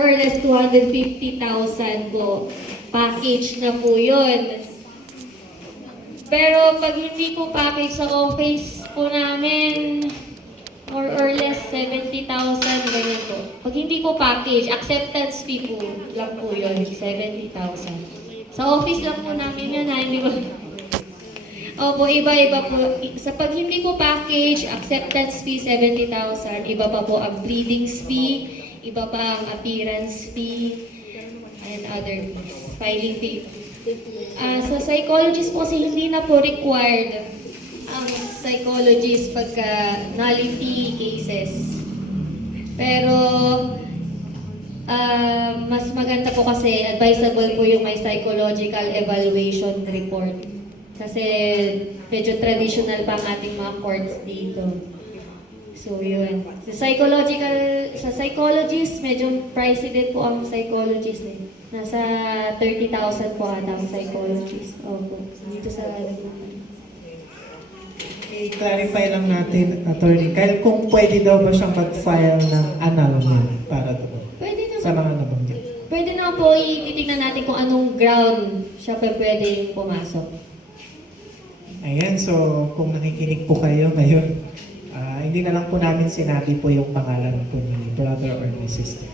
more or less 250,000 po. Package na po yun. Pero pag hindi po package sa office po namin, more or less 70,000, ganyan po. Pag hindi po package, acceptance fee po lang po yun, 70,000. Sa office lang po namin yun, ha, hindi ba? Opo, iba-iba po. Sa pag hindi po package, acceptance fee 70,000. Iba pa po ang bleedings fee, iba pa ang appearance fee, and other fees. Filing fee. Sa psychologist po kasi hindi na po required ang psychologist pagka nullity cases. Pero mas maganda po kasi advisable po yung may psychological evaluation report. Kasi medyo traditional pa ang ating mga courts dito. So yun. Sa psychologist, medyo pricey din po ang psychologist eh. Nasa 30,000 po ata ang psychologist. Opo. Dito sa I-clarify lang natin, Attorney Kyle, kung pwede daw ba siyang mag-file ng annulment para doon pwede naman. sa mga nabanggit. Pwede naman po ititignan natin kung anong ground siya pwede pumasok. Ayan, so kung nakikinig po kayo ngayon, hindi na lang po namin sinabi po yung pangalan po ni brother or ni sister.